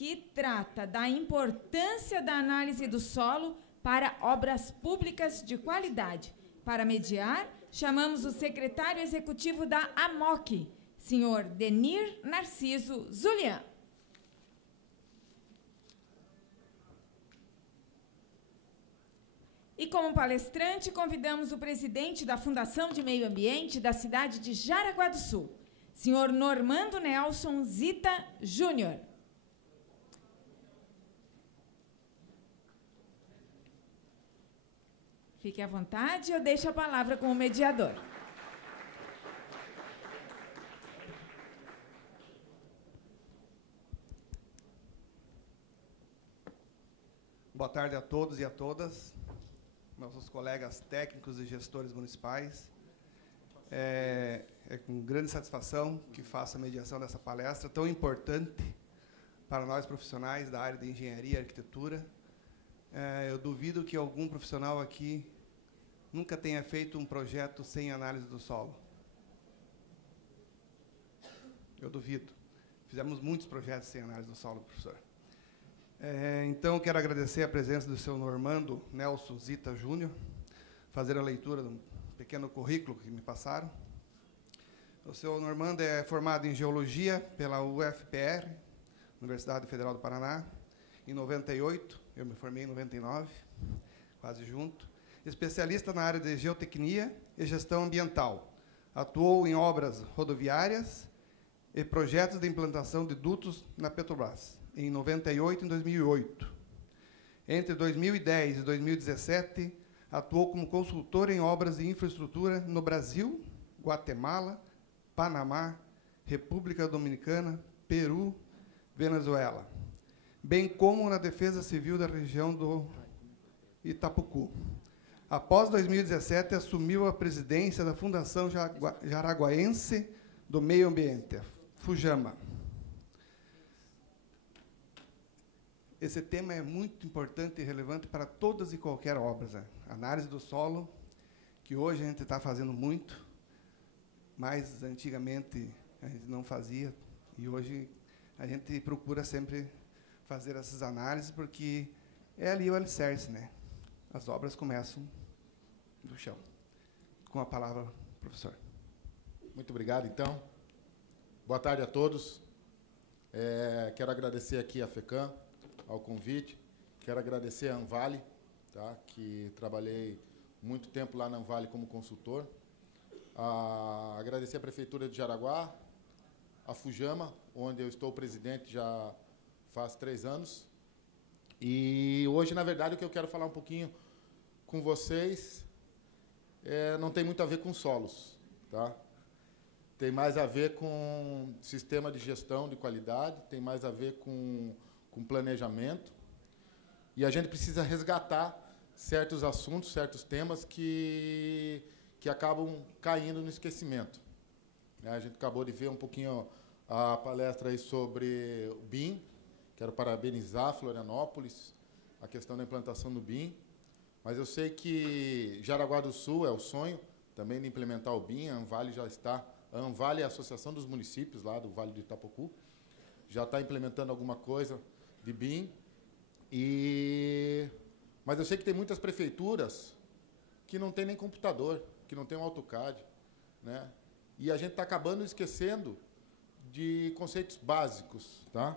que trata da importância da análise do solo para obras públicas de qualidade. Para mediar, chamamos o secretário executivo da AMOC, senhor Denir Narciso Zulian. E como palestrante, convidamos o presidente da Fundação de Meio Ambiente da cidade de Jaraguá do Sul, senhor Normando Nelson Zita Júnior. Fique à vontade, eu deixo a palavra com o mediador. Boa tarde a todos e a todas, nossos colegas técnicos e gestores municipais. É com grande satisfação que faço a mediação dessa palestra tão importante para nós profissionais da área de engenharia e arquitetura. Eu duvido que algum profissional aqui nunca tenha feito um projeto sem análise do solo. Eu duvido. Fizemos muitos projetos sem análise do solo, professor. Então, quero agradecer a presença do senhor Normando Nelson Zita Júnior, fazer a leitura de um pequeno currículo que me passaram. O senhor Normando é formado em Geologia pela UFPR, Universidade Federal do Paraná, em 98, eu me formei em 99, quase junto. Especialista na área de geotecnia e gestão ambiental. Atuou em obras rodoviárias e projetos de implantação de dutos na Petrobras, em 98 e em 2008. Entre 2010 e 2017, atuou como consultor em obras de infraestrutura no Brasil, Guatemala, Panamá, República Dominicana, Peru, Venezuela, bem como na Defesa Civil da região do Itapucu. Após 2017, assumiu a presidência da Fundação Jaraguaense do Meio Ambiente, FUJAMA. Esse tema é muito importante e relevante para todas e qualquer obras. Análise do solo, que hoje a gente está fazendo muito, mas antigamente a gente não fazia, e hoje a gente procura sempre fazer essas análises, porque é ali o alicerce, né? As obras começam do chão. Com a palavra, professor. Muito obrigado, então. Boa tarde a todos. Quero agradecer aqui a FECAM, ao convite. Quero agradecer a Anvale, tá, que trabalhei muito tempo lá na Anvale como consultor. Agradecer a Prefeitura de Jaraguá, a FUJAMA, onde eu estou presidente já faz 3 anos. E hoje, na verdade, o que eu quero falar um pouquinho com vocês não tem muito a ver com solos, tá? Tem mais a ver com sistema de gestão de qualidade, tem mais a ver com planejamento. E a gente precisa resgatar certos assuntos, certos temas que acabam caindo no esquecimento. A gente acabou de ver um pouquinho a palestra aí sobre o BIM. Quero parabenizar Florianópolis, a questão da implantação do BIM. Mas eu sei que Jaraguá do Sul é o sonho também de implementar o BIM. A Anvale já está. A Anvale é a Associação dos Municípios lá do Vale do Itapucu. Já está implementando alguma coisa de BIM. Mas eu sei que tem muitas prefeituras que não tem nem computador, que não tem um AutoCAD, né? E a gente está acabando esquecendo de conceitos básicos, tá?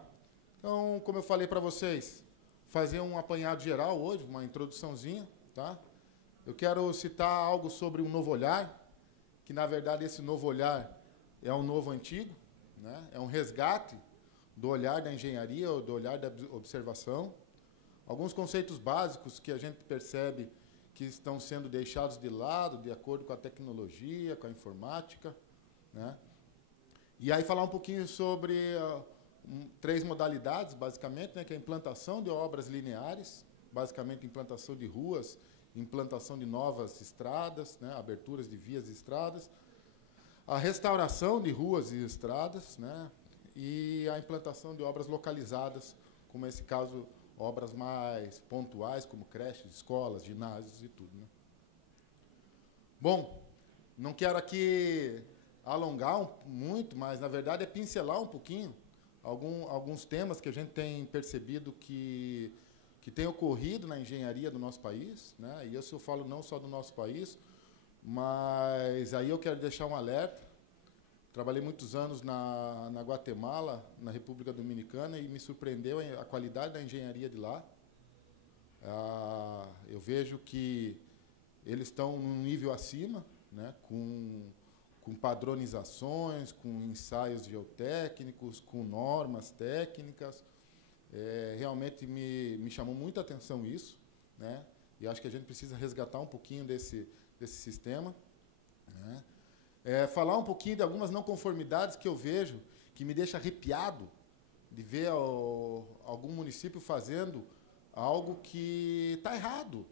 Então, como eu falei para vocês, fazer um apanhado geral hoje, uma introduçãozinha, tá? Eu quero citar algo sobre um novo olhar, que, na verdade, esse novo olhar é um novo antigo, né? É um resgate do olhar da engenharia, ou do olhar da observação. Alguns conceitos básicos que a gente percebe que estão sendo deixados de lado, de acordo com a tecnologia, com a informática, né? E aí falar um pouquinho sobre 3 modalidades, basicamente, né, que é a implantação de obras lineares, basicamente implantação de ruas, implantação de novas estradas, né, aberturas de vias e estradas, a restauração de ruas e estradas, né, e a implantação de obras localizadas, como esse caso, obras mais pontuais, como creches, escolas, ginásios e tudo, né. Bom, não quero aqui alongar muito, mas, na verdade, é pincelar um pouquinho alguns temas que a gente tem percebido que tem ocorrido na engenharia do nosso país, né? E isso eu falo não só do nosso país, mas aí eu quero deixar um alerta. Trabalhei muitos anos na Guatemala, na República Dominicana, e me surpreendeu a qualidade da engenharia de lá. Eu vejo que eles estão num nível acima, né, com padronizações, com ensaios geotécnicos, com normas técnicas. Realmente me chamou muita atenção isso, né? E acho que a gente precisa resgatar um pouquinho desse sistema, né? Falar um pouquinho de algumas não conformidades que eu vejo, que me deixa arrepiado de ver algum município fazendo algo que está errado.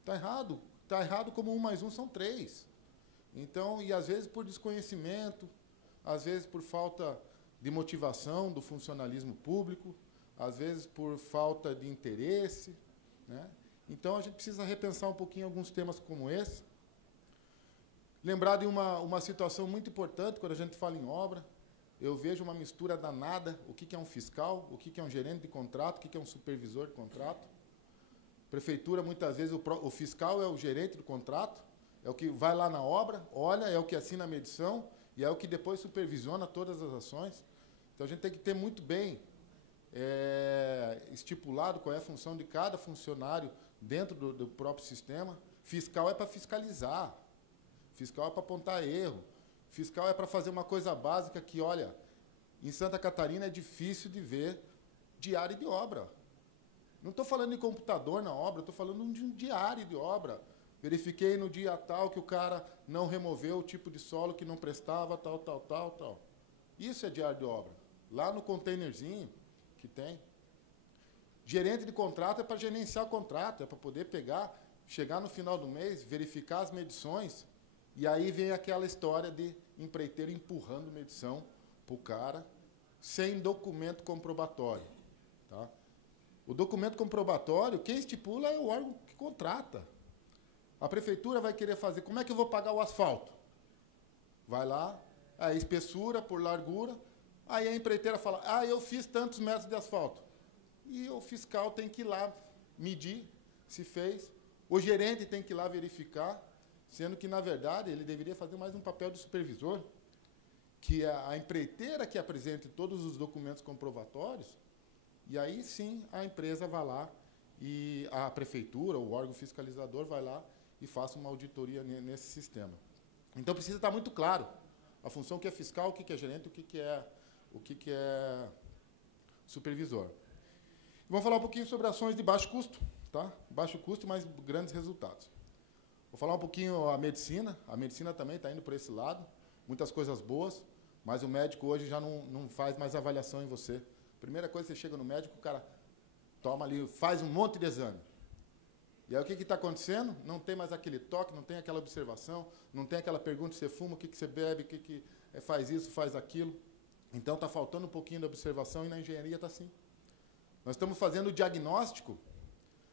Está errado. Está errado como 1 mais 1 são 3. Então, e às vezes por desconhecimento, às vezes por falta de motivação do funcionalismo público, às vezes por falta de interesse, né? Então, a gente precisa repensar um pouquinho alguns temas como esse. Lembrar de uma situação muito importante quando a gente fala em obra. Eu vejo uma mistura danada, o que é um fiscal, o que é um gerente de contrato, o que é um supervisor de contrato. Prefeitura, muitas vezes, o fiscal é o gerente do contrato, é o que vai lá na obra, olha, é o que assina a medição e é o que depois supervisiona todas as ações. Então, a gente tem que ter muito bem estipulado qual é a função de cada funcionário dentro do próprio sistema. Fiscal é para fiscalizar. Fiscal é para apontar erro. Fiscal é para fazer uma coisa básica que, olha, em Santa Catarina é difícil de ver diário de obra. Não estou falando de computador na obra, estou falando de um diário de obra. Verifiquei no dia tal que o cara não removeu o tipo de solo que não prestava, tal. Isso é diário de obra. Lá no containerzinho que tem. Gerente de contrato é para gerenciar o contrato, é para poder pegar, chegar no final do mês, verificar as medições. E aí vem aquela história de empreiteiro empurrando medição para o cara, sem documento comprobatório. Tá? O documento comprobatório, quem estipula é o órgão que contrata. A prefeitura vai querer fazer, como é que eu vou pagar o asfalto? Vai lá, a espessura por largura, aí a empreiteira fala, eu fiz tantos metros de asfalto. E o fiscal tem que ir lá medir se fez, o gerente tem que ir lá verificar, sendo que, na verdade, ele deveria fazer mais um papel de supervisor, que é a empreiteira que apresente todos os documentos comprobatórios, e aí sim a empresa vai lá, e a prefeitura, o órgão fiscalizador, vai lá e faça uma auditoria nesse sistema. Então, precisa estar muito claro a função que é fiscal, o que é gerente, o que é supervisor. Vamos falar um pouquinho sobre ações de baixo custo, tá? Baixo custo, mas grandes resultados. Vou falar um pouquinho a medicina também está indo por esse lado, muitas coisas boas, mas o médico hoje já não faz mais avaliação em você. Primeira coisa, você chega no médico, o cara toma ali, faz um monte de exame. E aí o que está acontecendo? Não tem mais aquele toque, não tem aquela observação, não tem aquela pergunta se você fuma, o que você bebe, o que faz isso, faz aquilo. Então está faltando um pouquinho de observação e na engenharia está assim. Nós estamos fazendo diagnóstico.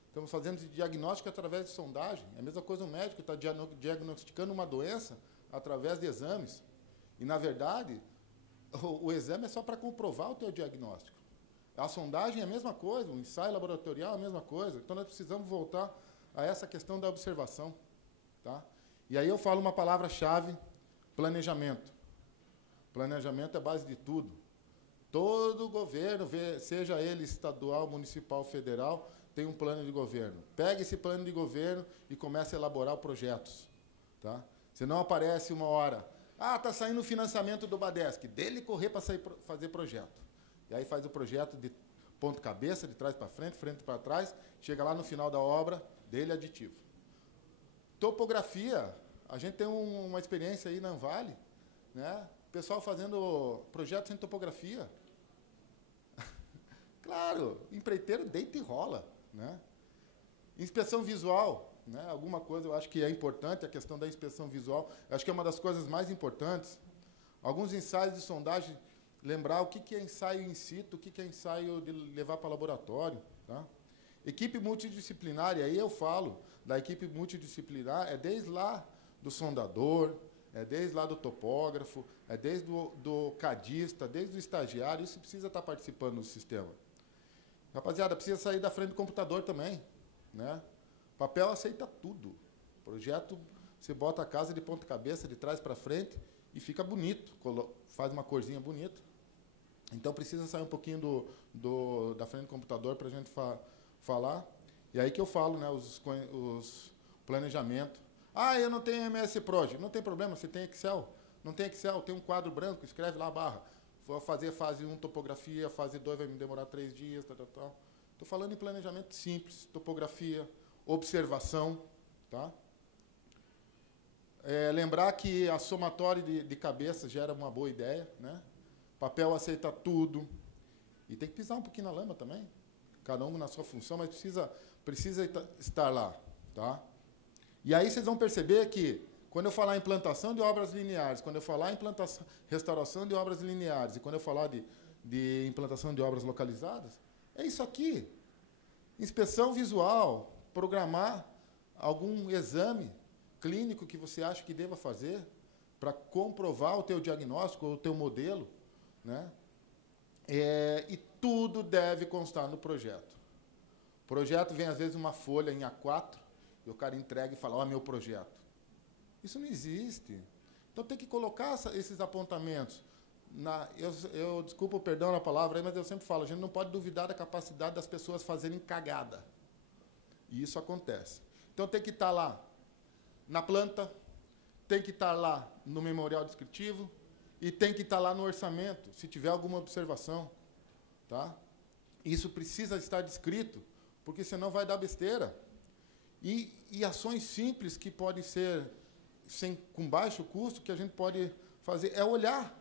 Estamos fazendo diagnóstico através de sondagem. É a mesma coisa o médico está diagnosticando uma doença através de exames. E, na verdade, o exame é só para comprovar o teu diagnóstico. A sondagem é a mesma coisa, o ensaio laboratorial é a mesma coisa. Então, nós precisamos voltar a essa questão da observação. Tá? E aí eu falo uma palavra-chave, planejamento. Planejamento é a base de tudo. Todo governo, seja ele estadual, municipal, federal, tem um plano de governo. Pega esse plano de governo e comece a elaborar projetos. Tá? Se não aparece uma hora, está saindo o financiamento do Badesc, dele correr para fazer projeto. E aí faz o projeto de ponto cabeça, de trás para frente para trás, chega lá no final da obra, dele aditivo. Topografia, a gente tem uma experiência aí na Anvale, né? O pessoal fazendo projetos em topografia. Claro, empreiteiro deita e rola. Né? Inspeção visual, né? Alguma coisa eu acho que é importante, a questão da inspeção visual, eu acho que é uma das coisas mais importantes. Alguns ensaios de sondagem, lembrar o que é ensaio in situ, o que é ensaio de levar para laboratório. Tá? Equipe multidisciplinar, e aí eu falo da equipe multidisciplinar, é desde lá do sondador, É desde lá do topógrafo, é desde do cadista, desde o estagiário, isso precisa estar participando do sistema. Rapaziada, precisa sair da frente do computador também, né? Papel aceita tudo. Projeto, você bota a casa de ponta cabeça, de trás para frente, e fica bonito, faz uma corzinha bonita. Então, precisa sair um pouquinho da frente do computador para a gente falar. E aí que eu falo, né, os planejamento. Ah, eu não tenho MS Project. Não tem problema, você tem Excel. Não tem Excel, tem um quadro branco, escreve lá a barra. Vou fazer fase 1, topografia, fase 2 vai me demorar 3 dias, tal. Estou falando em planejamento simples, topografia, observação, tá? Lembrar que a somatória de cabeça gera uma boa ideia, né? Papel aceita tudo. E tem que pisar um pouquinho na lama também. Cada um na sua função, mas precisa estar lá, tá? E aí vocês vão perceber que, quando eu falar em implantação de obras lineares, quando eu falar em restauração de obras lineares, e quando eu falar de implantação de obras localizadas, é isso aqui. Inspeção visual, programar algum exame clínico que você acha que deva fazer para comprovar o teu diagnóstico, o teu modelo, né? E tudo deve constar no projeto. O projeto vem, às vezes, uma folha em A4, e o cara entrega e fala, ó, meu projeto. Isso não existe. Então, tem que colocar esses apontamentos. Desculpa o perdão na palavra, aí, mas eu sempre falo, a gente não pode duvidar da capacidade das pessoas fazerem cagada. E isso acontece. Então, tem que estar lá na planta, tem que estar lá no memorial descritivo e tem que estar lá no orçamento, se tiver alguma observação. Tá? Isso precisa estar descrito, porque senão vai dar besteira. E ações simples que podem ser com baixo custo, que a gente pode fazer, é olhar.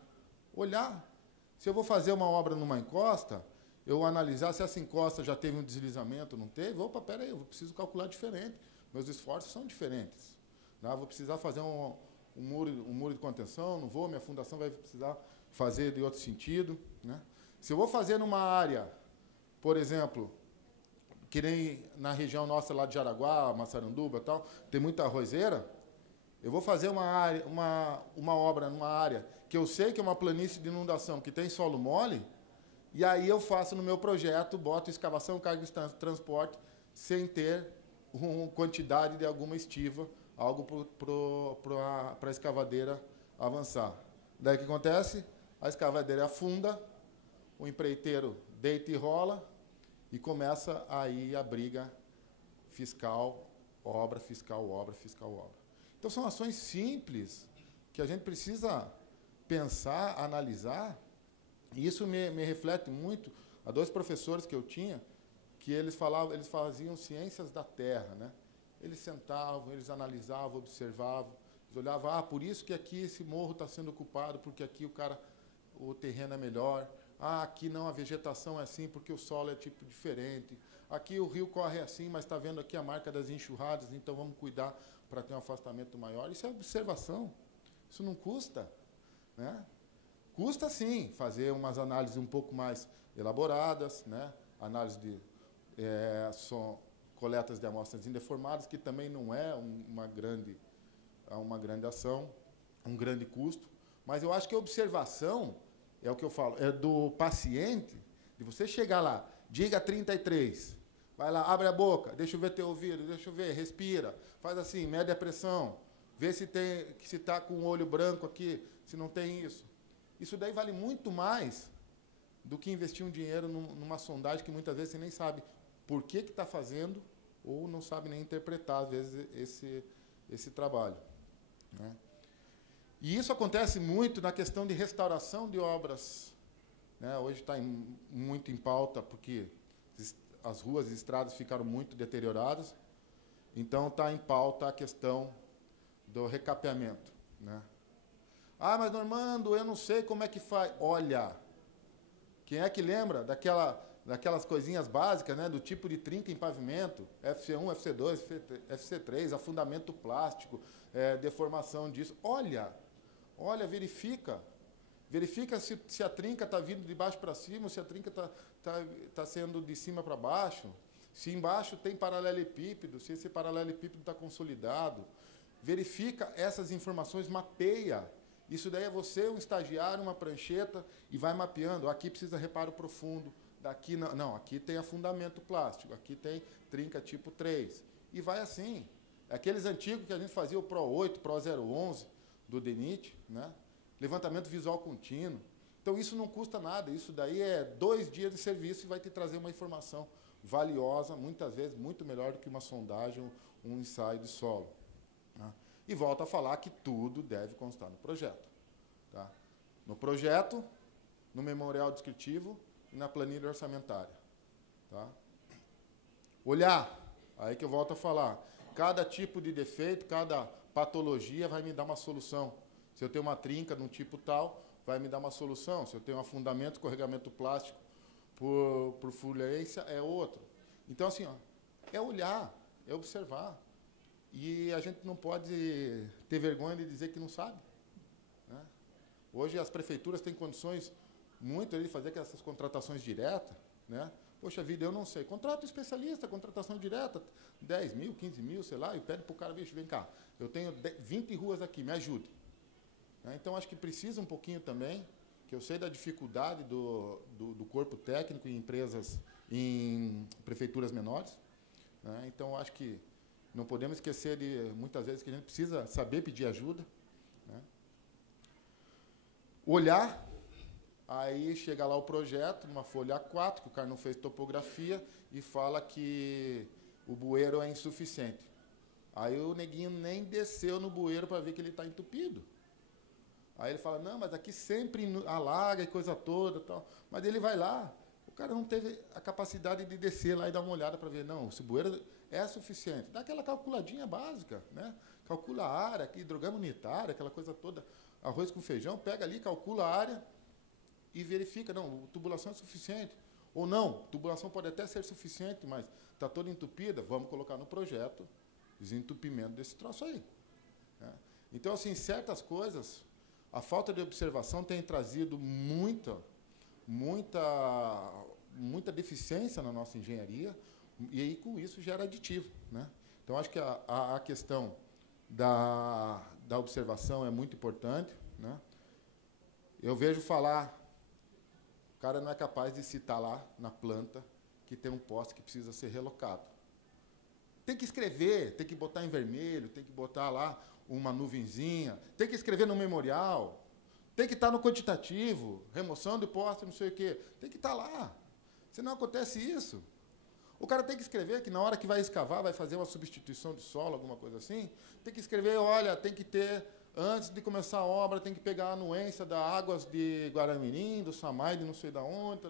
Se eu vou fazer uma obra numa encosta, eu analisar se essa encosta já teve um deslizamento ou não teve. Opa, peraí, eu preciso calcular diferente. Meus esforços são diferentes. Né? Vou precisar fazer um muro de contenção, não vou, minha fundação vai precisar fazer de outro sentido. Né? Se eu vou fazer numa área, por exemplo, que nem na região nossa lá de Jaraguá, Massaranduba e tal, tem muita arrozeira, eu vou fazer uma obra numa área que eu sei que é uma planície de inundação, que tem solo mole, e aí eu faço no meu projeto, boto escavação, carga e transporte, sem ter uma quantidade de alguma estiva, algo para a escavadeira avançar. Daí o que acontece? A escavadeira afunda, o empreiteiro deita e rola, e começa aí a briga fiscal, obra, fiscal, obra, fiscal, obra. Então, são ações simples que a gente precisa pensar, analisar, e isso me reflete muito a 2 professores que eu tinha, que eles faziam ciências da terra, né? Eles sentavam, eles analisavam, observavam, eles olhavam, por isso que aqui esse morro está sendo ocupado, porque aqui o terreno é melhor. Aqui não, a vegetação é assim, porque o solo é tipo diferente. Aqui o rio corre assim, mas está vendo aqui a marca das enxurradas, então vamos cuidar para ter um afastamento maior. Isso é observação. Isso não custa, né? Custa, sim, fazer umas análises um pouco mais elaboradas, né? Análise de coletas de amostras indeformadas, que também não é uma grande ação, um grande custo. Mas eu acho que a observação, é o que eu falo, é do paciente, de você chegar lá, diga 33, vai lá, abre a boca, deixa eu ver teu ouvido, deixa eu ver, respira, faz assim, mede a pressão, vê se está com o olho branco aqui, se não tem isso. Isso daí vale muito mais do que investir um dinheiro numa sondagem que muitas vezes você nem sabe por que está fazendo ou não sabe nem interpretar, às vezes, esse trabalho. Né? E isso acontece muito na questão de restauração de obras. Né? Hoje está muito em pauta, porque as ruas e estradas ficaram muito deterioradas. Então, está em pauta a questão do recapeamento. Né? Mas, Normando, eu não sei como é que faz. Olha, quem é que lembra daquelas coisinhas básicas, né, do tipo de trinca em pavimento, FC1, FC2, FC3, afundamento plástico, deformação disso. Olha, verifica se a trinca está vindo de baixo para cima, se a trinca está sendo de cima para baixo, se embaixo tem paralelepípedo, se esse paralelepípedo está consolidado. verifica essas informações, mapeia. Isso daí é você, um estagiário, uma prancheta, e vai mapeando. Aqui precisa reparo profundo, daqui não, aqui tem afundamento plástico, aqui tem trinca tipo 3. E vai assim. Aqueles antigos que a gente fazia, o Pro 8, Pro 011, do DENIT, né? Levantamento visual contínuo. Então, isso não custa nada. Isso daí é 2 dias de serviço e vai te trazer uma informação valiosa, muitas vezes muito melhor do que uma sondagem, um ensaio de solo. Tá? E volto a falar que tudo deve constar no projeto. Tá? No projeto, no memorial descritivo e na planilha orçamentária. Tá? Olhar, aí que eu volto a falar. Cada tipo de defeito, cada patologia vai me dar uma solução. Se eu tenho uma trinca de um tipo tal, vai me dar uma solução. Se eu tenho um afundamento, escorregamento plástico por fluência, é outro. Então, assim, ó, é olhar, é observar. E a gente não pode ter vergonha de dizer que não sabe. Né? Hoje as prefeituras têm condições muito de fazer essas contratações diretas. Né? Poxa vida, eu não sei. Contrata um especialista, contratação direta, 10 mil, 15 mil, sei lá, e pede para o cara, bicho, vem cá, eu tenho 20 ruas aqui, me ajude. Né? Então, acho que precisa um pouquinho também, que eu sei da dificuldade do corpo técnico em empresas, em prefeituras menores. Né? Então, acho que não podemos esquecer de, muitas vezes, que a gente precisa saber pedir ajuda. Né? Olhar, aí chega lá o projeto, numa folha A4, que o cara não fez topografia, e fala que o bueiro é insuficiente. Aí o neguinho nem desceu no bueiro para ver que ele está entupido. Aí ele fala, não, mas aqui sempre alaga e coisa toda, tal. Mas ele vai lá, o cara não teve a capacidade de descer lá e dar uma olhada para ver, não, esse bueiro é suficiente. Dá aquela calculadinha básica, né? Calcula a área, aqui, hidrograma unitário, aquela coisa toda, arroz com feijão, pega ali, calcula a área e verifica, não, tubulação é suficiente. Ou não, tubulação pode até ser suficiente, mas está toda entupida, vamos colocar no projeto desentupimento desse troço aí. Né? Então, assim, certas coisas, a falta de observação tem trazido muita deficiência na nossa engenharia, e aí, com isso, gera aditivo. Né? Então, acho que a questão da observação é muito importante. Né? Eu vejo falar, o cara não é capaz de citar lá na planta que tem um poste que precisa ser relocado. Tem que escrever, tem que botar em vermelho, tem que botar lá uma nuvenzinha, tem que escrever no memorial, tem que estar no quantitativo, remoção de poste, não sei o quê. Tem que estar lá. Senão acontece isso. O cara tem que escrever que na hora que vai escavar, vai fazer uma substituição de solo, alguma coisa assim, tem que escrever, olha, tem que ter, antes de começar a obra, tem que pegar a anuência das águas de Guaramirim, do Samai, de não sei de onde,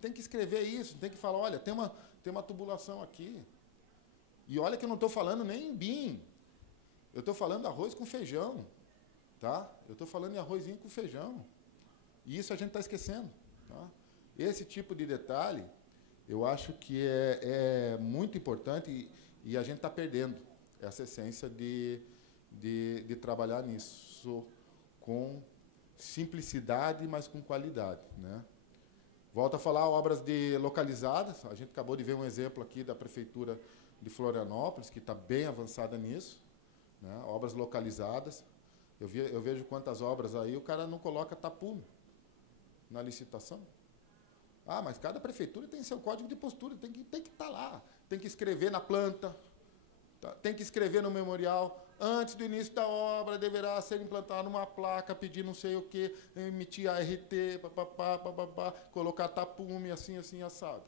tem que escrever isso, tem que falar, olha, tem uma tubulação aqui. E olha que eu não estou falando nem em BIM, eu estou falando arroz com feijão, tá? Eu estou falando em arrozinho com feijão. E isso a gente está esquecendo. Tá? Esse tipo de detalhe, eu acho que é muito importante e a gente está perdendo essa essência de trabalhar nisso com simplicidade, mas com qualidade. Né? Volto a falar obras localizadas. A gente acabou de ver um exemplo aqui da Prefeitura de Florianópolis, que está bem avançada nisso. Né? Obras localizadas. Eu vejo quantas obras aí, o cara não coloca tapume na licitação. Ah, mas cada prefeitura tem seu código de postura, tem que estar lá. Tem que escrever na planta, tá? Tem que escrever no memorial. Antes do início da obra, deverá ser implantada uma placa, pedir não sei o quê, emitir ART, papapá, colocar tapume, assim, assim, assado.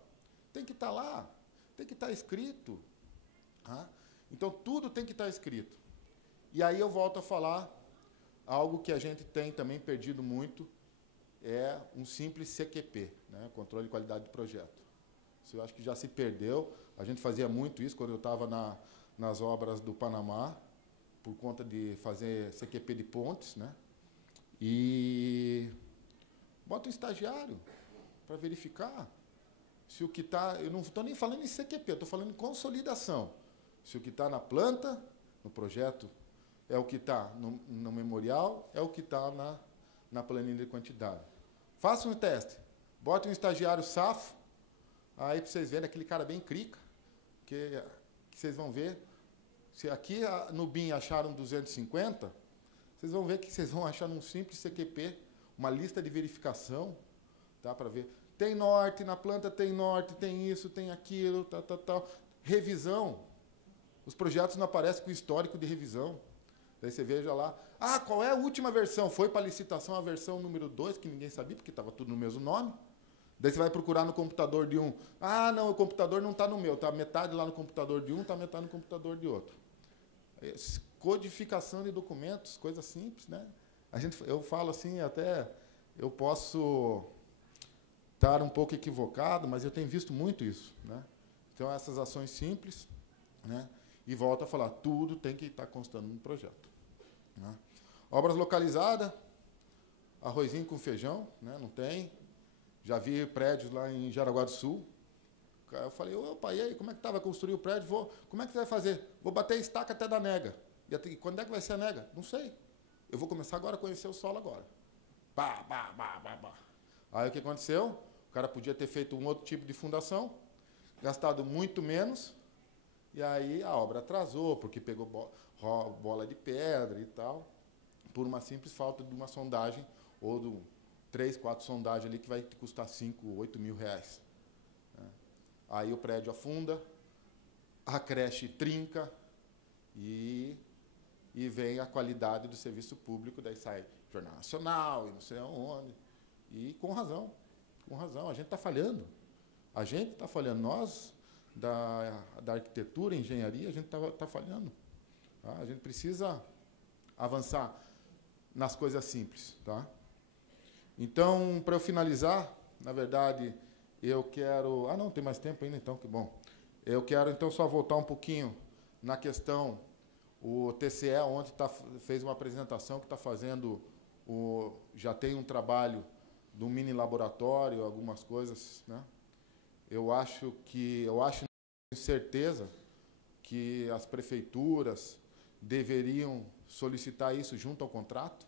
Tem que estar lá, tem que estar escrito. Tá? Então, tudo tem que estar escrito. E aí eu volto a falar, algo que a gente tem também perdido muito, é um simples CQP, né? Controle de qualidade de projeto. Isso eu acho que já se perdeu. A gente fazia muito isso quando eu estava nas obras do Panamá, por conta de fazer CQP de pontes, né? E bota um estagiário para verificar se o que está... Eu não estou nem falando em CQP, eu estou falando em consolidação. Se o que está na planta, no projeto, é o que está no memorial, é o que está na planilha de quantidade. Faça um teste. Bote um estagiário safo, aí para vocês verem aquele cara bem crica, que vocês vão ver, Se aqui no BIM acharam 250, vocês vão ver que vocês vão achar num simples CQP uma lista de verificação, tá, para ver. Tem norte, na planta tem norte, tem isso, tem aquilo, tal. Revisão. Os projetos não aparecem com histórico de revisão. Daí você veja lá, qual é a última versão? Foi para licitação a versão número 2, que ninguém sabia, porque estava tudo no mesmo nome. Daí você vai procurar no computador de um. Não, o computador não está no meu, está metade lá no computador de um, está metade no computador de outro. Codificação de documentos, coisa simples, né? Eu falo assim, até eu posso estar um pouco equivocado, mas eu tenho visto muito isso, né? Então, essas ações simples, né? E volto a falar, tudo tem que estar constando no projeto, né? Obras localizadas, arrozinho com feijão, né? Não tem. Já vi prédios lá em Jaraguá do Sul. Eu falei, opa, e aí, como é que tá? Vai construir o prédio? Como é que você vai fazer? Vou bater a estaca até da nega. E quando é que vai ser a nega? Não sei. Eu vou começar agora a conhecer o solo agora. Bah. Aí o que aconteceu? O cara podia ter feito um outro tipo de fundação, gastado muito menos, e aí a obra atrasou, porque pegou bola de pedra e tal, por uma simples falta de uma sondagem, ou de 3, 4 sondagens ali, que vai te custar 5, 8 mil reais. Aí o prédio afunda, a creche trinca e vem a qualidade do serviço público, daí sai Jornal Nacional e não sei aonde. E com razão, a gente está falhando. A gente está falhando. Nós, da arquitetura, engenharia, a gente está falhando. Tá? A gente precisa avançar nas coisas simples. Tá? Então, para eu finalizar, na verdade, eu quero... não, tem mais tempo ainda, então, que bom. Eu quero, então, só voltar um pouquinho na questão... O TCE ontem fez uma apresentação que está fazendo... já tem um trabalho do mini laboratório, algumas coisas, né? Eu acho, tenho certeza, que as prefeituras deveriam solicitar isso junto ao contrato.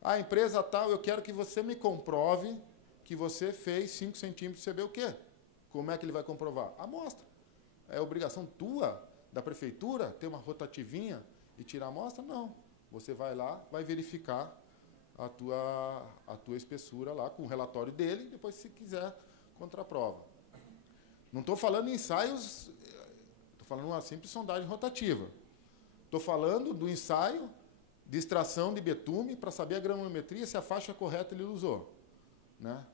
A empresa tal, eu quero que você me comprove que você fez 5 centímetros, você vê o quê? Como é que ele vai comprovar? Amostra. É obrigação tua, da prefeitura, ter uma rotativinha e tirar a amostra? Não. Você vai lá, vai verificar a tua espessura lá com o relatório dele, e depois, se quiser, contraprova. Não estou falando em ensaios, estou falando uma simples sondagem rotativa. Estou falando do ensaio de extração de betume para saber a granulometria, se a faixa correta ele usou. Né?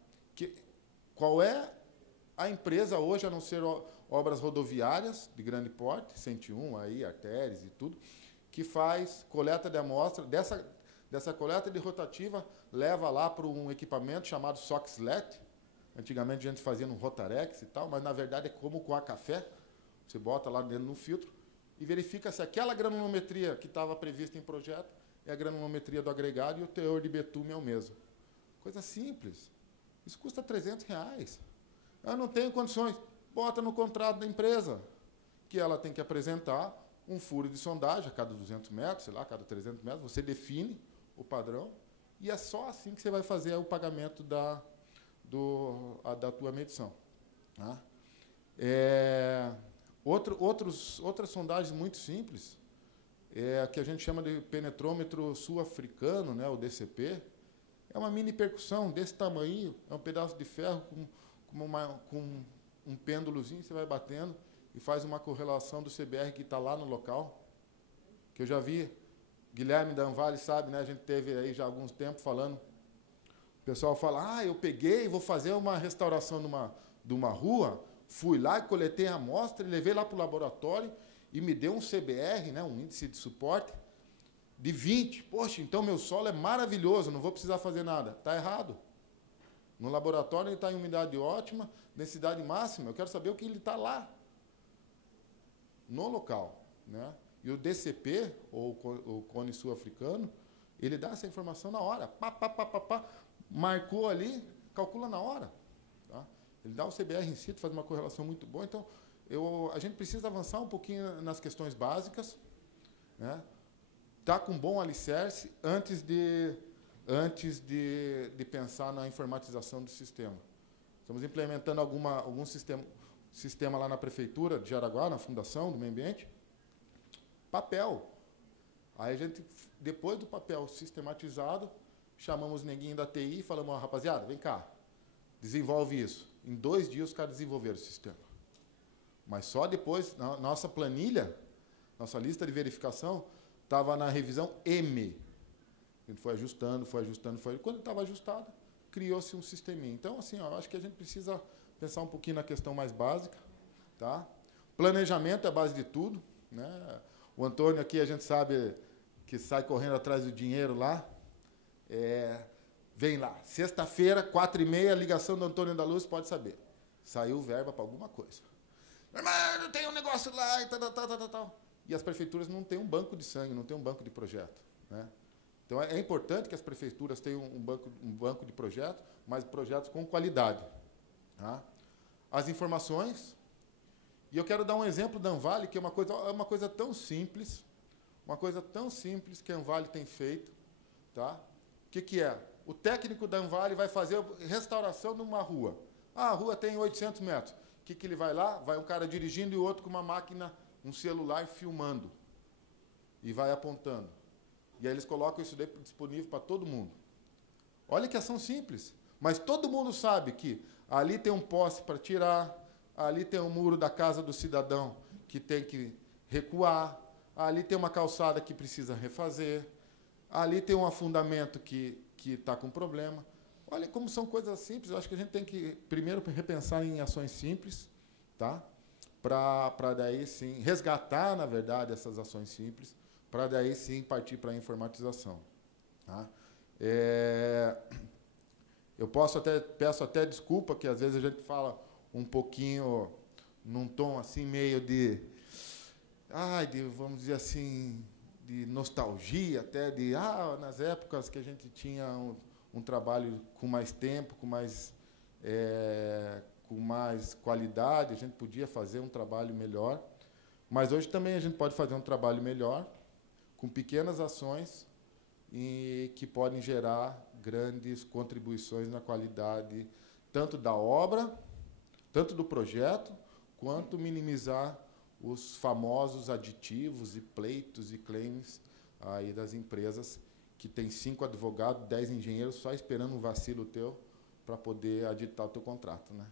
Qual é a empresa hoje, a não ser obras rodoviárias de grande porte, 101, aí, artérias e tudo, que faz coleta de amostra, dessa coleta de rotativa, leva lá para um equipamento chamado Soxlet. Antigamente a gente fazia no Rotarex e tal, mas na verdade é como coar café. Você bota lá dentro no filtro e verifica se aquela granulometria que estava prevista em projeto é a granulometria do agregado e o teor de betume é o mesmo. Coisa simples. Isso custa R$300. Eu não tenho condições. Bota no contrato da empresa, que ela tem que apresentar um furo de sondagem a cada 200 metros, sei lá, a cada 300 metros, você define o padrão, e é só assim que você vai fazer o pagamento da tua medição. Tá? Outras sondagens muito simples, que a gente chama de penetrômetro sul-africano, né, o DCP, é uma mini percussão desse tamanho, é um pedaço de ferro com um pêndulozinho, você vai batendo e faz uma correlação do CBR que está lá no local, que eu já vi. Guilherme Danvale sabe, né? A gente teve aí já há alguns tempos falando. O pessoal fala, eu peguei e vou fazer uma restauração de uma rua, fui lá e coletei a amostra, e levei lá para o laboratório e me deu um CBR, né? Um índice de suporte, de 20. Poxa, então meu solo é maravilhoso, não vou precisar fazer nada. Está errado. No laboratório ele está em umidade ótima, densidade máxima, eu quero saber o que ele está lá, no local. Né? E o DCP, ou o cone sul-africano, ele dá essa informação na hora. Marcou ali, calcula na hora. Tá? Ele dá o CBR em si, faz uma correlação muito boa. Então, a gente precisa avançar um pouquinho nas questões básicas, né? Tá com bom alicerce antes de pensar na informatização do sistema. Estamos implementando algum sistema lá na Prefeitura de Jaraguá, na Fundação do Meio Ambiente, Papel. Aí a gente, depois do papel sistematizado, chamamos o neguinho da TI e falamos, ó, rapaziada, vem cá, desenvolve isso. Em 2 dias os caras desenvolveram o sistema. Mas só depois, nossa planilha, nossa lista de verificação, estava na revisão M. A gente foi ajustando. Quando estava ajustado, criou-se um sisteminha. Então, assim, ó, acho que a gente precisa pensar um pouquinho na questão mais básica. Tá? Planejamento é a base de tudo. Né? O Antônio aqui, a gente sabe que sai correndo atrás do dinheiro lá. Vem lá, sexta-feira, 4h30, ligação do Antônio da Luz, pode saber. Saiu verba para alguma coisa. Irmão, tem um negócio lá e tal. E as prefeituras não têm um banco de sangue, não têm um banco de projeto. Né? Então, é importante que as prefeituras tenham um banco de projetos, mas projetos com qualidade. Tá? As informações. E eu quero dar um exemplo da Anvale, que é uma coisa tão simples, que a Anvale tem feito. Tá? O que é? O técnico da Anvale vai fazer restauração numa rua. Ah, a rua tem 800 metros. O que ele vai lá? Vai um cara dirigindo e o outro com uma máquina, um celular, filmando. E vai apontando. E aí eles colocam isso disponível para todo mundo. Olha que ação simples. Mas todo mundo sabe que ali tem um poste para tirar, ali tem um muro da casa do cidadão que tem que recuar, ali tem uma calçada que precisa refazer, ali tem um afundamento que está com problema. Olha como são coisas simples. Eu acho que a gente tem que, primeiro, repensar em ações simples, tá? Para daí, sim, resgatar, na verdade, essas ações simples, para daí, sim, partir para a informatização. Tá? Eu peço até desculpa, que às vezes a gente fala um pouquinho num tom assim, meio vamos dizer assim, de nostalgia, até nas épocas que a gente tinha um trabalho com mais tempo, com mais qualidade, a gente podia fazer um trabalho melhor. Mas hoje também a gente pode fazer um trabalho melhor, com pequenas ações e que podem gerar grandes contribuições na qualidade tanto da obra, tanto do projeto, quanto minimizar os famosos aditivos e pleitos e claims aí das empresas que tem 5 advogados, 10 engenheiros só esperando um vacilo teu para poder aditar o teu contrato. Né?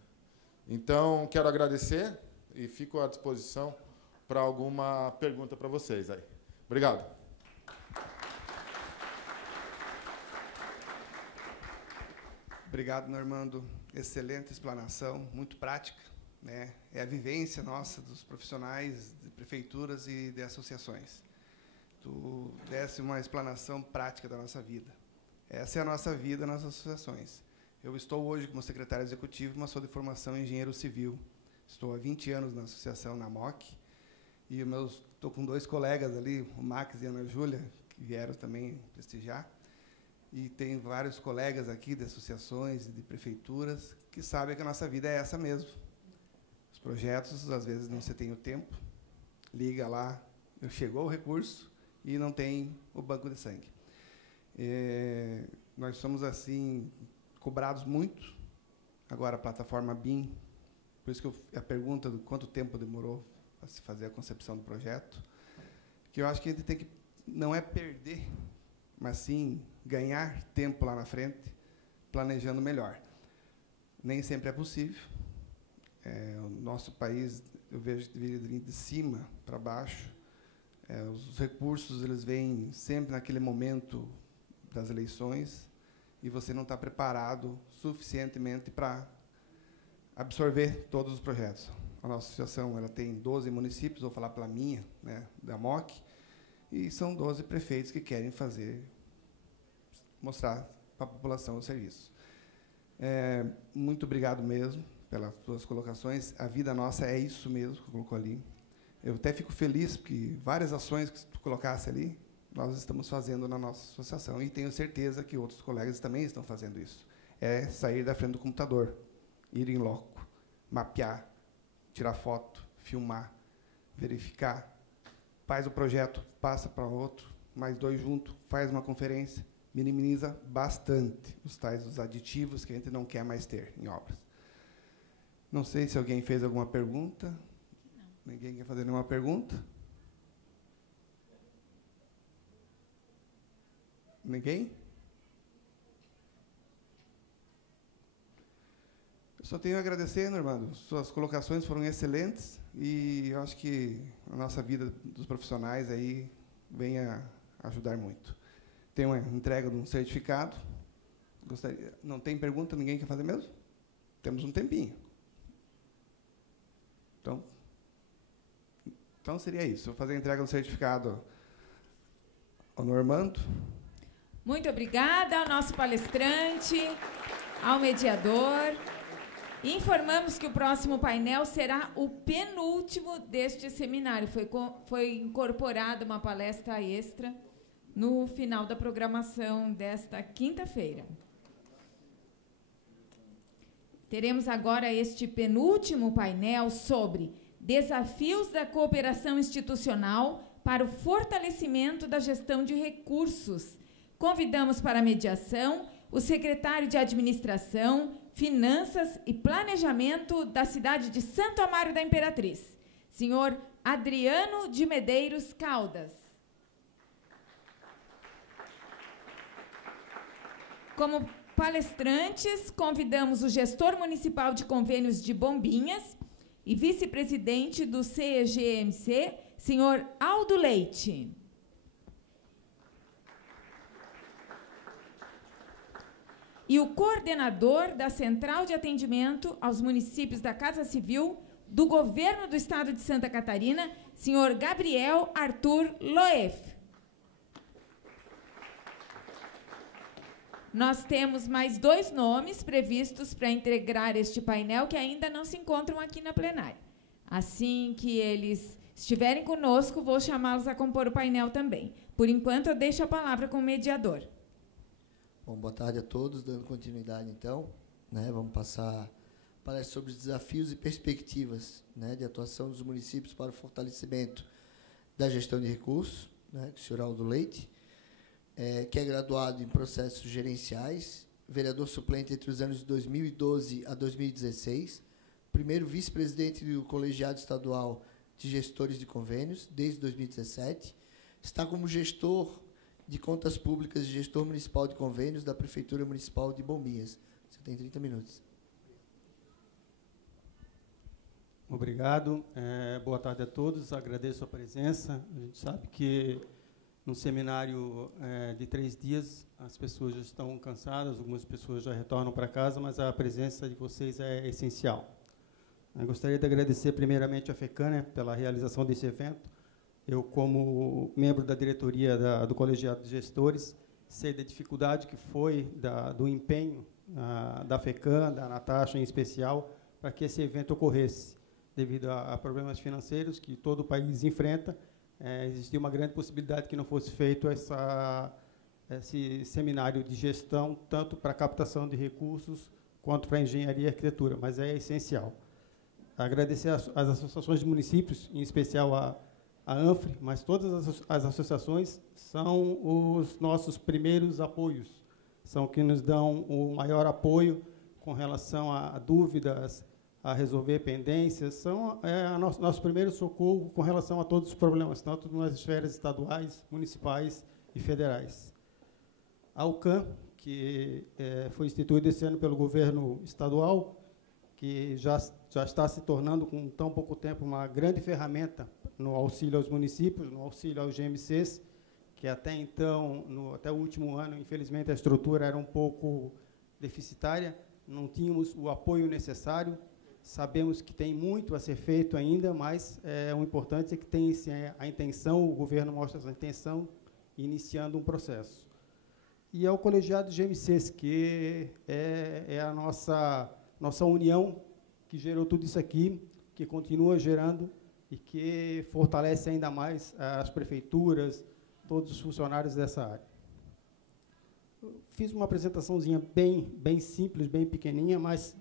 Então, quero agradecer e fico à disposição para alguma pergunta para vocês aí. Obrigado. Obrigado, Normando. Excelente explanação, muito prática. Né? É a vivência nossa, dos profissionais de prefeituras e de associações. Tu desse uma explanação prática da nossa vida. Essa é a nossa vida nas associações. Eu estou hoje como secretário executivo, mas sou de formação engenheiro civil. Estou há 20 anos na associação, na MOC, e estou com 2 colegas ali, o Max e a Ana Júlia, que vieram também prestigiar. E tem vários colegas aqui de associações e de prefeituras que sabem que a nossa vida é essa mesmo. Os projetos, às vezes, não se tem o tempo. Liga lá, chegou o recurso e não tem o banco de sangue. Nós somos, assim, cobrados muito. Agora, a plataforma BIM, por isso que a pergunta do quanto tempo demorou para se fazer a concepção do projeto, que eu acho que a gente tem que, não é perder, mas sim ganhar tempo lá na frente, planejando melhor. Nem sempre é possível. O nosso país, eu vejo que deveria vir de cima para baixo. Os recursos eles vêm sempre naquele momento das eleições e você não está preparado suficientemente para absorver todos os projetos. A nossa associação ela tem 12 municípios, vou falar pela minha, né, da MOC, e são 12 prefeitos que querem mostrar para a população o serviço. Muito obrigado mesmo pelas suas colocações. A vida nossa é isso mesmo que colocou ali. Eu até fico feliz porque várias ações que tu colocasse ali, nós estamos fazendo na nossa associação e tenho certeza que outros colegas também estão fazendo isso. É sair da frente do computador, ir em loco, mapear, tirar foto, filmar, verificar, faz o projeto, passa para outro, mais 2 juntos, faz uma conferência, minimiza bastante os aditivos que a gente não quer mais ter em obras. Não sei se alguém fez alguma pergunta. Não. Ninguém quer fazer nenhuma pergunta? Ninguém? Eu só tenho a agradecer, Normando. Suas colocações foram excelentes e eu acho que a nossa vida dos profissionais aí vem a ajudar muito. Tem uma entrega de um certificado. Gostaria. Não tem pergunta? Ninguém quer fazer mesmo? Temos um tempinho. Então seria isso. Vou fazer a entrega do certificado ao Normando. Muito obrigada ao nosso palestrante, ao mediador. Informamos que o próximo painel será o penúltimo deste seminário. Foi incorporada uma palestra extra no final da programação desta quinta-feira. Teremos agora este penúltimo painel sobre desafios da cooperação institucional para o fortalecimento da gestão de recursos. Convidamos para a mediação o secretário de Administração, Finanças e Planejamento da cidade de Santo Amaro da Imperatriz, senhor Adriano de Medeiros Caldas. Como palestrantes, convidamos o gestor municipal de convênios de Bombinhas e vice-presidente do CEGMC, senhor Aldo Leite. E o coordenador da Central de Atendimento aos Municípios da Casa Civil do Governo do Estado de Santa Catarina, senhor Gabriel Arthur Loef. Nós temos mais 2 nomes previstos para integrar este painel que ainda não se encontram aqui na plenária. Assim que eles estiverem conosco, vou chamá-los a compor o painel também. Por enquanto, eu deixo a palavra com o mediador. Bom, boa tarde a todos, dando continuidade, então. Vamos passar a palestra sobre os desafios e perspectivas de atuação dos municípios para o fortalecimento da gestão de recursos, com o senhor Aldo Leite, que é graduado em processos gerenciais, vereador suplente entre os anos de 2012 a 2016, primeiro vice-presidente do Colegiado Estadual de Gestores de Convênios, desde 2017, está como gestor de Contas Públicas e gestor municipal de convênios da Prefeitura Municipal de Bombinhas. Você tem 30 minutos. Obrigado. Boa tarde a todos. Agradeço a presença. A gente sabe que no seminário de 3 dias as pessoas já estão cansadas, algumas pessoas já retornam para casa, mas a presença de vocês é essencial. Eu gostaria de agradecer primeiramente a FECAN pela realização desse evento. Eu, como membro da diretoria do Colegiado de Gestores, sei da dificuldade que foi do empenho da FECAN, da Natasha em especial, para que esse evento ocorresse. Devido a problemas financeiros que todo o país enfrenta, existia uma grande possibilidade que não fosse feito esse seminário de gestão, tanto para a captação de recursos, quanto para a engenharia e arquitetura, mas é essencial. Agradecer às associações de municípios, em especial a ANFRE, mas todas as associações são os nossos primeiros apoios, são que nos dão o maior apoio com relação a dúvidas, a resolver pendências, são nosso primeiro socorro com relação a todos os problemas, tanto nas esferas estaduais, municipais e federais. A UCAM, que foi instituída esse ano pelo governo estadual, que já está se tornando, com tão pouco tempo, uma grande ferramenta no auxílio aos municípios, no auxílio aos GMCs, que até então, até o último ano, infelizmente, a estrutura era um pouco deficitária, não tínhamos o apoio necessário. Sabemos que tem muito a ser feito ainda, mas o importante é que tem a intenção, o governo mostra essa intenção, iniciando um processo. E ao Colegiado de GMCs, que é a nossa união que gerou tudo isso aqui, que continua gerando e que fortalece ainda mais as prefeituras, todos os funcionários dessa área. Eu fiz uma apresentaçãozinha bem simples, bem pequenininha, mas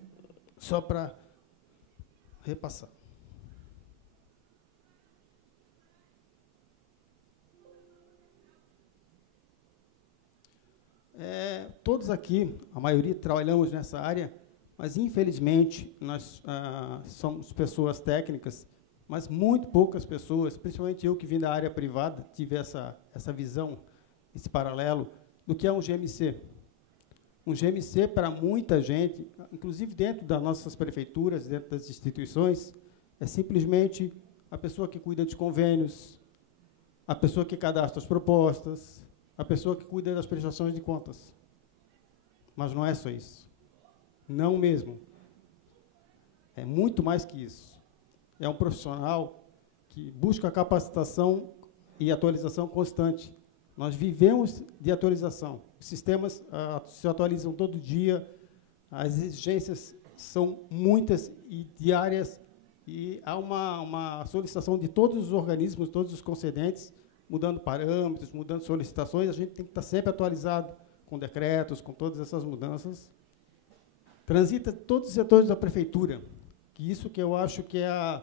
só para repassar. Todos aqui, a maioria, trabalhamos nessa área, mas, infelizmente, nós somos pessoas técnicas, mas muito poucas pessoas, principalmente eu que vim da área privada, tive essa visão, esse paralelo do que é um GMC. Um GMC, para muita gente, inclusive dentro das nossas prefeituras, dentro das instituições, é simplesmente a pessoa que cuida de convênios, a pessoa que cadastra as propostas, a pessoa que cuida das prestações de contas. Mas não é só isso. Não mesmo. É muito mais que isso. É um profissional que busca capacitação e atualização constante. Nós vivemos de atualização. Os sistemas se atualizam todo dia, as exigências são muitas e diárias, e há uma solicitação de todos os organismos, todos os concedentes, mudando parâmetros, mudando solicitações. A gente tem que estar sempre atualizado com decretos, com todas essas mudanças. Transita todos os setores da prefeitura, que isso que eu acho que é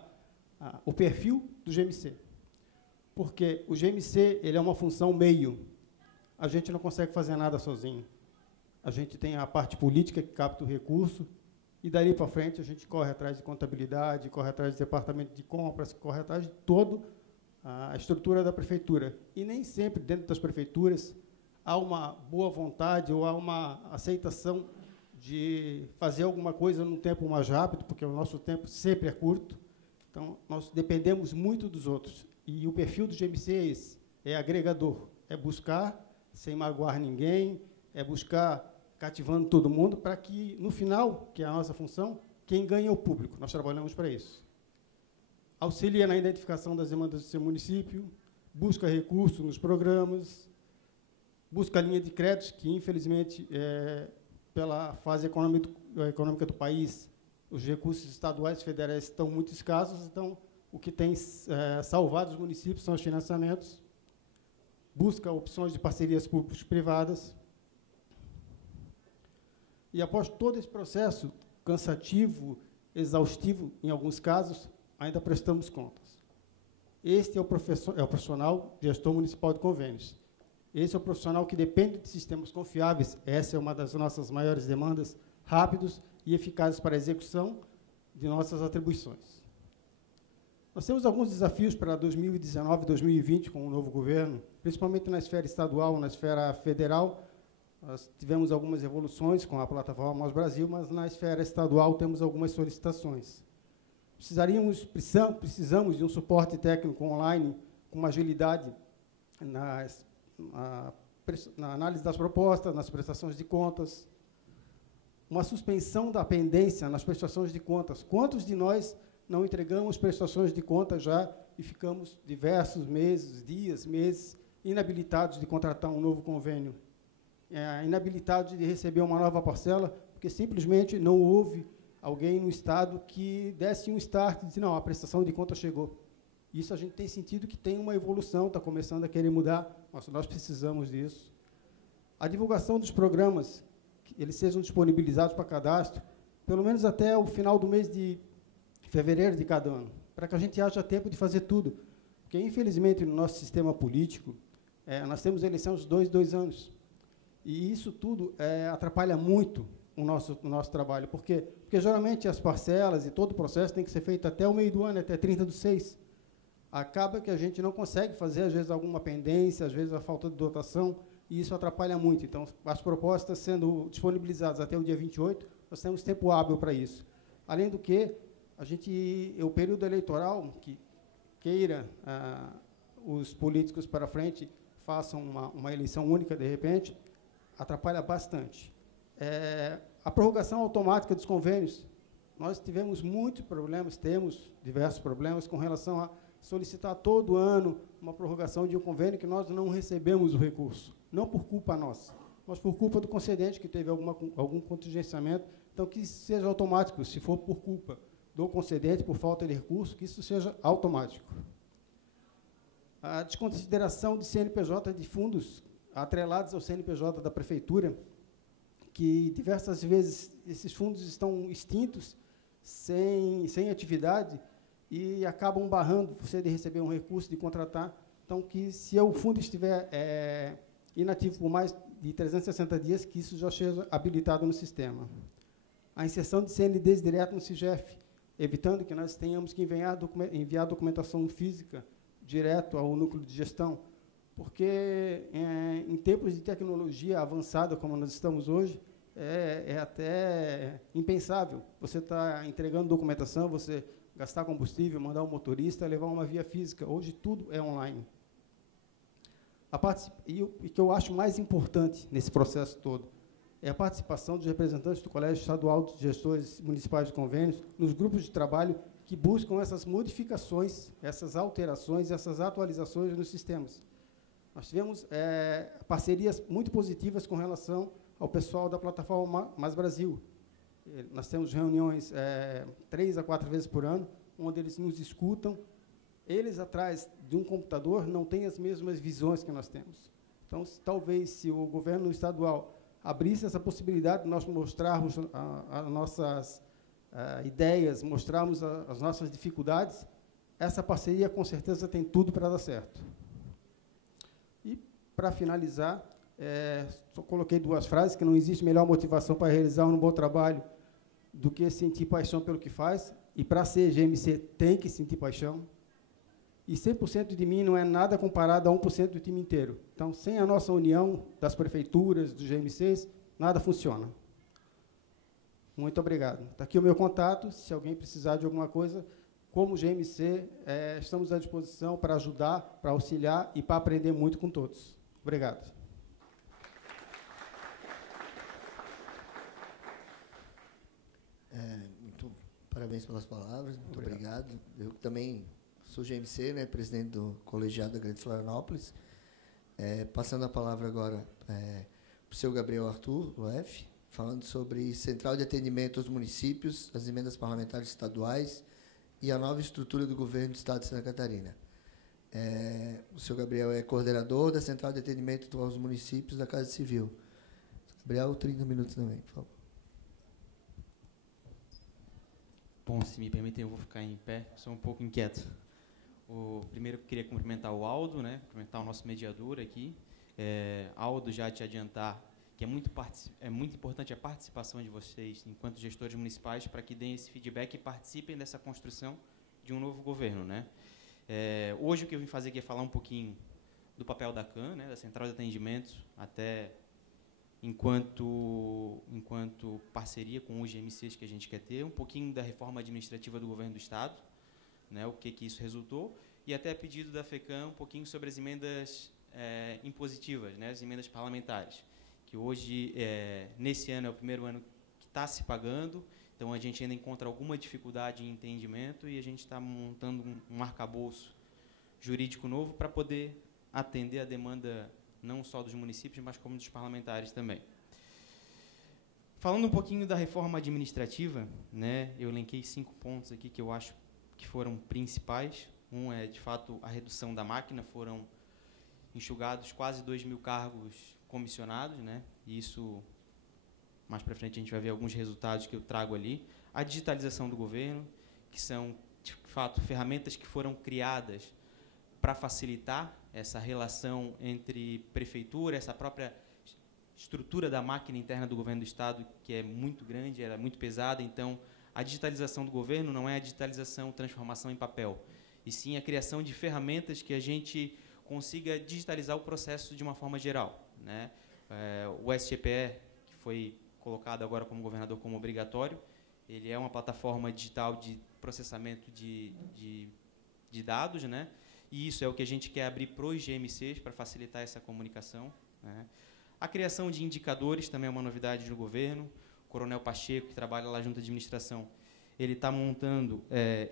o perfil do GMC. Porque o GMC ele é uma função meio. A gente não consegue fazer nada sozinho. A gente tem a parte política que capta o recurso, e dali para frente a gente corre atrás de contabilidade, corre atrás do departamento de compras, corre atrás de toda a estrutura da prefeitura. E nem sempre, dentro das prefeituras, há uma boa vontade ou há uma aceitação de fazer alguma coisa num tempo mais rápido, porque o nosso tempo sempre é curto. Então, nós dependemos muito dos outros. E o perfil do GMC é esse, é agregador, é buscar sem magoar ninguém, é buscar cativando todo mundo, para que, no final, que é a nossa função, quem ganha é o público. Nós trabalhamos para isso. Auxilia na identificação das demandas do seu município, busca recursos nos programas, busca a linha de créditos, que, infelizmente, pela fase econômica do país, os recursos estaduais e federais estão muito escassos, então, o que tem salvado os municípios são os financiamentos, busca opções de parcerias públicas-privadas, e após todo esse processo cansativo, exaustivo, em alguns casos, ainda prestamos contas. Este é o profissional gestor municipal de convênios. Esse é o profissional que depende de sistemas confiáveis. Essa é uma das nossas maiores demandas, rápidos e eficazes para a execução de nossas atribuições. Nós temos alguns desafios para 2019 e 2020 com o novo governo, principalmente na esfera estadual, na esfera federal. Nós tivemos algumas evoluções com a plataforma Mais Brasil, mas na esfera estadual temos algumas solicitações. Precisamos de um suporte técnico online com uma agilidade na análise das propostas, nas prestações de contas, uma suspensão da pendência nas prestações de contas. Quantos de nós não entregamos prestações de contas já e ficamos diversos meses, dias, meses, inabilitados de contratar um novo convênio, inabilitados de receber uma nova parcela, porque simplesmente não houve alguém no Estado que desse um start e disse, não, a prestação de contas chegou. Isso a gente tem sentido que tem uma evolução, está começando a querer mudar, mas nós precisamos disso. A divulgação dos programas, que eles sejam disponibilizados para cadastro, pelo menos até o final do mês de fevereiro de cada ano, para que a gente haja tempo de fazer tudo. Porque, infelizmente, no nosso sistema político, nós temos eleições de 2 anos. E isso tudo atrapalha muito o nosso trabalho. Por quê? Porque, geralmente, as parcelas e todo o processo tem que ser feito até o meio do ano, até 30/6. Acaba que a gente não consegue fazer, às vezes, alguma pendência, às vezes, a falta de dotação, e isso atrapalha muito. Então, as propostas sendo disponibilizadas até o dia 28, nós temos tempo hábil para isso. Além do que, o período eleitoral, que queira os políticos para frente façam uma eleição única, de repente, atrapalha bastante. A prorrogação automática dos convênios. Nós tivemos muitos problemas, temos diversos problemas com relação a solicitar todo ano uma prorrogação de um convênio que nós não recebemos o recurso. Não por culpa nossa, mas por culpa do concedente, que teve algum contingenciamento. Então, que isso seja automático, se for por culpa do concedente, por falta de recurso, que isso seja automático. A desconsideração de CNPJ de fundos atrelados ao CNPJ da prefeitura, que diversas vezes esses fundos estão extintos, sem atividade, e acabam barrando você de receber um recurso, de contratar. Então, que se o fundo estiver inativo por mais de 360 dias, que isso já seja habilitado no sistema. A inserção de CNDs direto no CIGEF, evitando que nós tenhamos que enviar documentação física direto ao núcleo de gestão. porque, em tempos de tecnologia avançada, como nós estamos hoje, é até impensável você estar entregando documentação, você gastar combustível, mandar um motorista, levar uma via física. Hoje, tudo é online. E o que eu acho mais importante nesse processo todo é a participação dos representantes do Colégio Estadual de Gestores Municipais de Convênios nos grupos de trabalho que buscam essas modificações, essas alterações, essas atualizações nos sistemas. Nós tivemos parcerias muito positivas com relação ao pessoal da plataforma Mais Brasil. Nós temos reuniões 3 a 4 vezes por ano, onde eles nos escutam. Eles, atrás de um computador, não têm as mesmas visões que nós temos. Então, talvez, se o governo estadual abrisse essa possibilidade de nós mostrarmos as nossas ideias, mostrarmos as nossas dificuldades, essa parceria, com certeza, tem tudo para dar certo. E, para finalizar, só coloquei 2 frases, que não existe melhor motivação para realizar um bom trabalho do que sentir paixão pelo que faz, e, para ser GMC, tem que sentir paixão. E 100% de mim não é nada comparado a 1% do time inteiro. Então, sem a nossa união das prefeituras, dos GMCs, nada funciona. Muito obrigado. Está aqui o meu contato. Se alguém precisar de alguma coisa, como GMC, estamos à disposição para ajudar, para auxiliar e para aprender muito com todos. Obrigado. Parabéns pelas palavras. Muito obrigado. Eu também sou GMC, né, presidente do colegiado da Grande Florianópolis. Passando a palavra agora para o seu Gabriel Arthur, UF, falando sobre Central de Atendimento aos Municípios, as emendas parlamentares estaduais e a nova estrutura do governo do Estado de Santa Catarina. O seu Gabriel é coordenador da Central de Atendimento aos Municípios da Casa Civil. Gabriel, 30 minutos também, por favor. Bom, se me permitem, eu vou ficar em pé, sou um pouco inquieto. Primeiro, eu queria cumprimentar o Aldo, né, cumprimentar o nosso mediador aqui. Aldo, já te adiantar que é muito importante a participação de vocês, enquanto gestores municipais, para que deem esse feedback e participem dessa construção de um novo governo, né? Hoje, o que eu vim fazer aqui é falar um pouquinho do papel da CAN, né, da Central de Atendimentos, até enquanto parceria com os GMCs que a gente quer ter, um pouquinho da reforma administrativa do governo do Estado, né, o que isso resultou, e até a pedido da FECAM, um pouquinho sobre as emendas impositivas, né, as emendas parlamentares, que hoje, nesse ano, é o primeiro ano que está se pagando, então a gente ainda encontra alguma dificuldade em entendimento e a gente está montando um arcabouço jurídico novo para poder atender a demanda não só dos municípios, mas como dos parlamentares também. Falando um pouquinho da reforma administrativa, né, eu elenquei 5 pontos aqui que eu acho que foram principais. Um é, de fato, a redução da máquina, foram enxugados quase 2.000 cargos comissionados, né, e isso, mais para frente, a gente vai ver alguns resultados que eu trago ali. A digitalização do governo, que são, de fato, ferramentas que foram criadas para facilitar essa relação entre prefeitura, essa própria estrutura da máquina interna do governo do Estado, que é muito grande, era muito pesada. Então, a digitalização do governo não é a digitalização, transformação em papel, e sim a criação de ferramentas que a gente consiga digitalizar o processo de uma forma geral, né? O SGPE, que foi colocado agora como governador como obrigatório, ele é uma plataforma digital de processamento de dados, né? E isso é o que a gente quer abrir para os GMCs, para facilitar essa comunicação, né? A criação de indicadores também é uma novidade no governo. O Coronel Pacheco, que trabalha lá junto à administração, ele está montando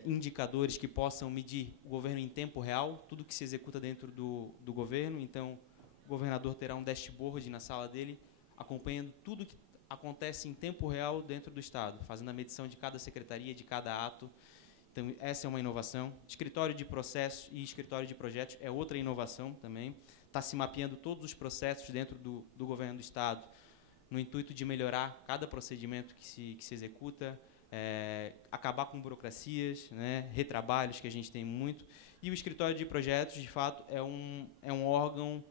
indicadores que possam medir o governo em tempo real, tudo que se executa dentro do governo. Então, o governador terá um dashboard na sala dele, acompanhando tudo que acontece em tempo real dentro do Estado, fazendo a medição de cada secretaria, de cada ato. Então, essa é uma inovação. Escritório de processos e escritório de projetos é outra inovação também. Está se mapeando todos os processos dentro do governo do Estado, no intuito de melhorar cada procedimento que se executa, acabar com burocracias, né, retrabalhos que a gente tem muito. E o escritório de projetos, de fato, é um órgão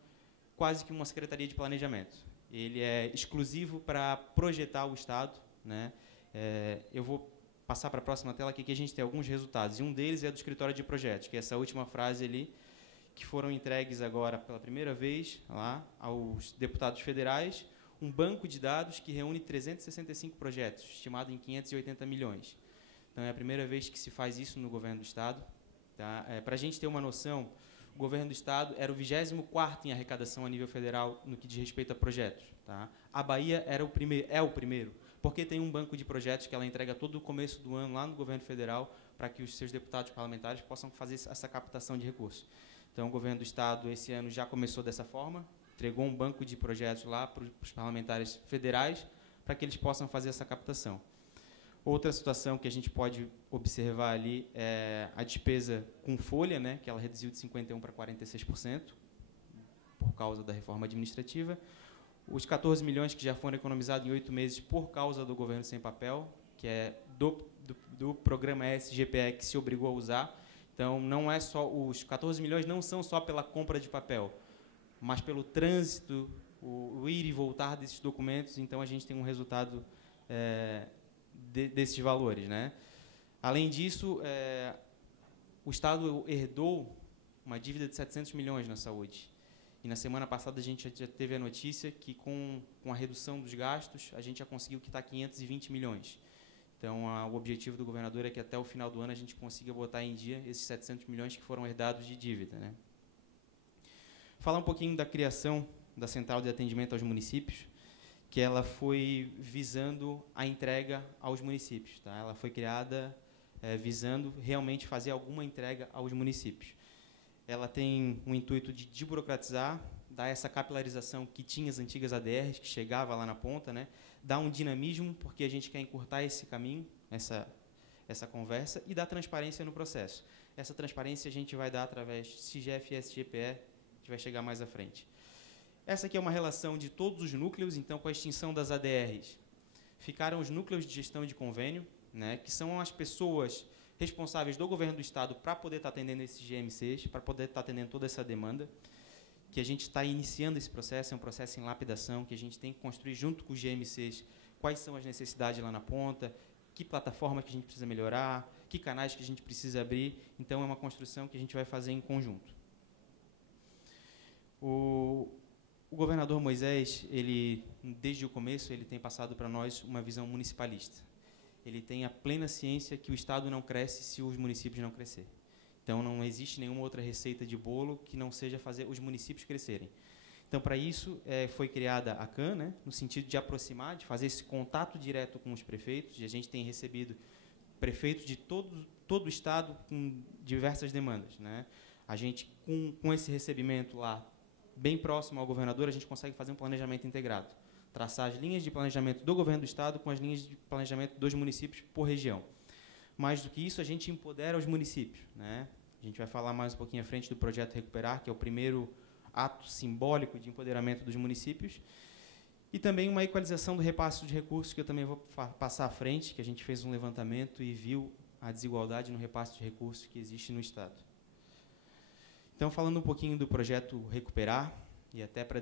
quase que uma secretaria de planejamento. Ele é exclusivo para projetar o Estado, né? Eu vou passar para a próxima tela aqui, que a gente tem alguns resultados. E um deles é do escritório de projetos, que é essa última frase ali, que foram entregues agora pela primeira vez lá aos deputados federais um banco de dados que reúne 365 projetos, estimado em 580 milhões. Então, é a primeira vez que se faz isso no governo do Estado. Tá? Para a gente ter uma noção, o governo do Estado era o 24º em arrecadação a nível federal no que diz respeito a projetos. Tá? A Bahia é o primeiro, porque tem um banco de projetos que ela entrega todo o começo do ano lá no governo federal para que os seus deputados parlamentares possam fazer essa captação de recursos. Então, o governo do Estado, esse ano, já começou dessa forma, entregou um banco de projetos lá para os parlamentares federais para que eles possam fazer essa captação. Outra situação que a gente pode observar ali é a despesa com folha, né, que ela reduziu de 51% para 46%, por causa da reforma administrativa. Os 14 milhões que já foram economizados em 8 meses por causa do governo sem papel, que é do programa SGPE que se obrigou a usar. Então, não é só os 14 milhões não são só pela compra de papel, mas pelo trânsito, o ir e voltar desses documentos. Então, a gente tem um resultado desses valores, né? Além disso, o Estado herdou uma dívida de 700 milhões na saúde. E na semana passada a gente já teve a notícia que com a redução dos gastos a gente já conseguiu quitar 520 milhões. Então, o objetivo do governador é que até o final do ano a gente consiga botar em dia esses 700 milhões que foram herdados de dívida, né? Falar um pouquinho da criação da Central de Atendimento aos Municípios, que ela foi visando a entrega aos municípios. Tá? Ela foi criada visando realmente fazer alguma entrega aos municípios. Ela tem o intuito de desburocratizar, dar essa capilarização que tinha as antigas ADRs, que chegava lá na ponta, né? Dar um dinamismo, porque a gente quer encurtar esse caminho, essa conversa, e dar transparência no processo. Essa transparência a gente vai dar através de CIGEF e SGPE, que vai chegar mais à frente. Essa aqui é uma relação de todos os núcleos. Então, com a extinção das ADRs, ficaram os núcleos de gestão de convênio, né, que são as pessoas responsáveis do governo do Estado para poder estar atendendo esses GMCs, para poder estar atendendo toda essa demanda, que a gente está iniciando esse processo, é um processo em lapidação, que a gente tem que construir junto com os GMCs quais são as necessidades lá na ponta, que plataforma que a gente precisa melhorar, que canais que a gente precisa abrir. Então, é uma construção que a gente vai fazer em conjunto. O governador Moisés, desde o começo, ele tem passado para nós uma visão municipalista. Ele tem a plena ciência que o Estado não cresce se os municípios não crescerem. Então, não existe nenhuma outra receita de bolo que não seja fazer os municípios crescerem. Então, para isso, foi criada a CAN, né, no sentido de aproximar, de fazer esse contato direto com os prefeitos, e a gente tem recebido prefeitos de todo o Estado com diversas demandas, né? A gente, com esse recebimento lá, bem próximo ao governador, a gente consegue fazer um planejamento integrado, traçar as linhas de planejamento do governo do Estado com as linhas de planejamento dos municípios por região. Mais do que isso, a gente empodera os municípios, né? A gente vai falar mais um pouquinho à frente do projeto Recuperar, que é o primeiro ato simbólico de empoderamento dos municípios, e também uma equalização do repasse de recursos, que eu também vou passar à frente, que a gente fez um levantamento e viu a desigualdade no repasse de recursos que existe no Estado. Então, falando um pouquinho do projeto Recuperar, e até para